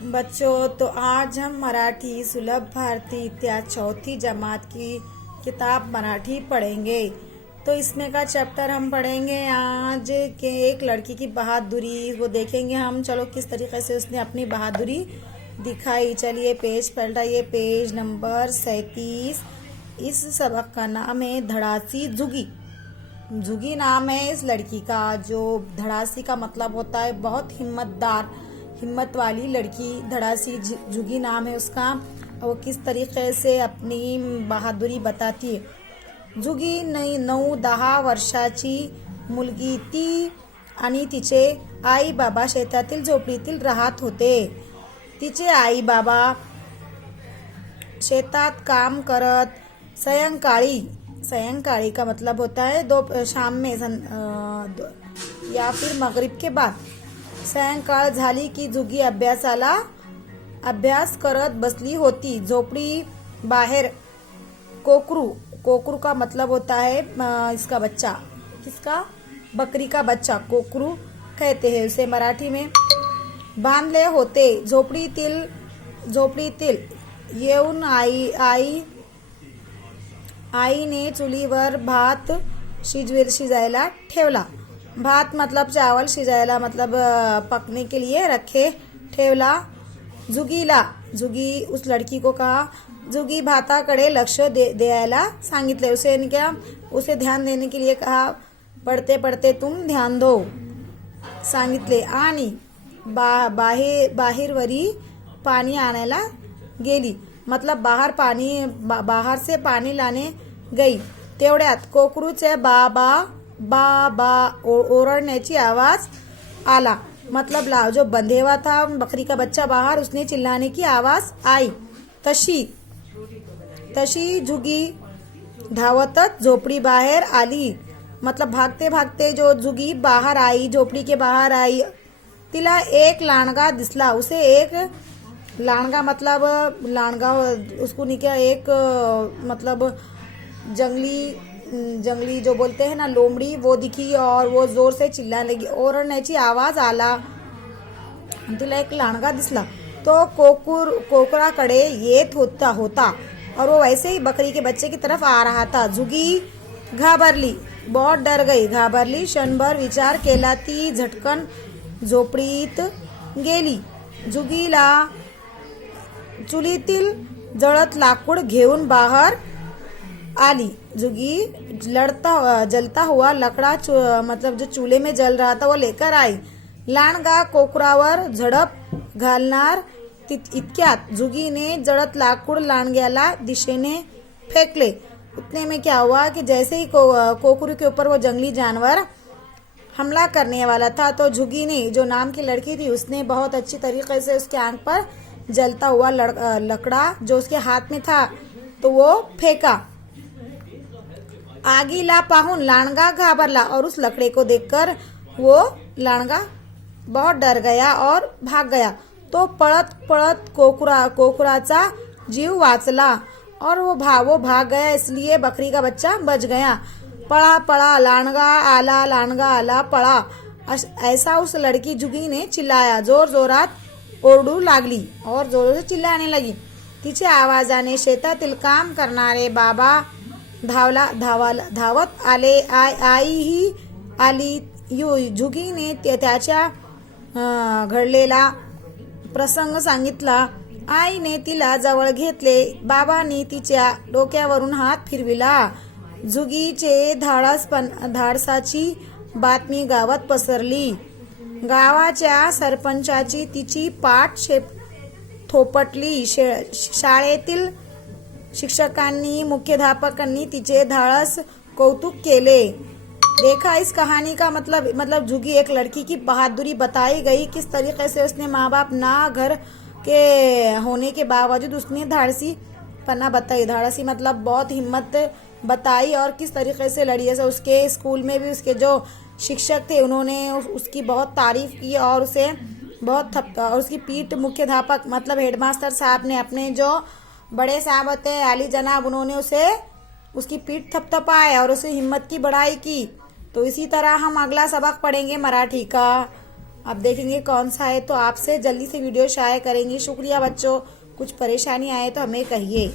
बच्चों, तो आज हम मराठी सुलभ भारती इतिहास चौथी जमात की किताब मराठी पढ़ेंगे। तो इसमें का चैप्टर हम पढ़ेंगे आज के एक लड़की की बहादुरी, वो देखेंगे हम। चलो किस तरीके से उसने अपनी बहादुरी दिखाई। चलिए पेज पलटाइए, पेज नंबर 37। इस सबक का नाम है धड़ासी झुगी। झुगी नाम है इस लड़की का। जो धड़ासी का मतलब होता है बहुत हिम्मतदार, हिम्मत वाली लड़की। धड़ासी झुगी नाम है उसका। वो किस तरीके से अपनी बहादुरी बताती है। झुगी 9-10 वर्षाची मुलगी ती आणि तिचे आई बाबा शेतातील झोपडीतील राहत होते। तिचे आई बाबा शेतात काम करत सायंकाळी का मतलब होता है दो शाम में या फिर मगरिब के बाद। सायंकाळ झाली की झुगी अभ्यास करत बसली होती। झोपड़ी बाहर कोकरू का मतलब होता है इसका बच्चा। किसका? बकरी का बच्चा कोकरू कहते हैं उसे मराठी में। बांधले होते। झोपडीतील येऊन आईने चुलीवर भात शिजायला ठेवला। भात मतलब चावल, शिजायला मतलब पकने के लिए रखे ठेवला। झुगी उस लड़की को कहा, झुगी भाताकडे लक्ष द्यायला सांगितले। उसे ध्यान देने के लिए कहा। पढ़ते पढ़ते तुम ध्यान दो सांगितले। आणि बाहेरवरी पाणी आणायला गेली, मतलब बाहर से पानी लाने गई। तेवढ्यात कोकरूचे बाबा ओरडण्याची आवाज आला। मतलब जो बंधे हुआ था बकरी का बच्चा बाहर, उसने चिल्लाने की आवाज आई। तशी झुगी धावतच झोपड़ी बाहेर आली। मतलब भागते भागते जो झुगी बाहर आई, झोपड़ी के बाहर आई। तिला एक लांडगा दिसला। उसे एक लांडगा मतलब उसको निकला एक मतलब जंगली जो बोलते हैं ना लोमड़ी, वो दिखी और वो जोर से चिल्लाने लगी। ओरडण्याची आवाज आला। तिला एक लांडगा दिसला। तो कोकराकडे येत होता और वो वैसे ही बकरी के बच्चे की तरफ आ रहा था। झुगी घाबरली, बहुत डर गई। घाबरली, क्षणभर विचार केला, ती झटकन झोपडीत गेली। झुगीला चुलीतील जळत लाकूड घेऊन बाहर आली। झुगी जलता हुआ लकड़ा मतलब जो चूल्हे में जल रहा था वो लेकर आई। लांडगा कोकरावर झडप घालणार इतक्यात झुगीने जळत लाकूड लांडग्याला दिशेने फेंकले। उतने में क्या हुआ कि जैसे ही कोकरू के ऊपर वो जंगली जानवर हमला करने वाला था, तो झुगी ने, जो नाम की लड़की थी, उसने बहुत अच्छी तरीके से उसके आंख पर जलता हुआ लकड़ा जो उसके हाथ में था तो वो फेंका। आगीला पाहून लांडगा घाबरला और उस लकड़े को देखकर वो लांडगा बहुत डर गया और भाग गया। तो पळत पळत कोकराचा जीव वाचला और वो भाग गया, इसलिए बकरी का बच्चा बच गया। पड़ा लांडगा आला पड़ा, ऐसा उस लड़की झुगी ने चिल्लाया। जोर जोरात ओरडू लागली और जोर से चिल्लाने लगी। तिच्या आवाजाने शेतातील काम करणारे बाबा धावत आले। आई ही आली। झुगीने त्याच्या घडलेला प्रसंग सांगितला। आईने तिला जवळ घेतले। बाबांनी तिच्या डोक्यावरून हात फिरविला। झुगीचे धाडसाची बातमी गावात पसरली। गावाच्या सरपंचाची तिची पाठ थोपटली। शाळेतील शिक्षकांनी, मुख्याध्यापकांनी तिचे धाडस कौतुक केले। देखा इस कहानी का मतलब झुगी एक लड़की की बहादुरी बताई गई। किस तरीके से उसने माँ बाप ना घर के होने के बावजूद उसने धाड़सी पन्ना बताई। धाड़सी मतलब बहुत हिम्मत बताई और किस तरीके से लड़ी। ऐसे उसके स्कूल में भी उसके जो शिक्षक थे उन्होंने उसकी बहुत तारीफ की और उसे बहुत और उसकी पीठ मुख्याध्यापक मतलब हेडमास्टर साहब ने, अपने जो बड़े साहब होते हैं अली जनाब, उन्होंने उसकी पीठ थपथपाए और उसे हिम्मत की बढ़ाई की। तो इसी तरह हम अगला सबक पढ़ेंगे मराठी का। अब देखेंगे कौन सा है, तो आपसे जल्दी से वीडियो शेयर करेंगे। शुक्रिया बच्चों, कुछ परेशानी आए तो हमें कहिए।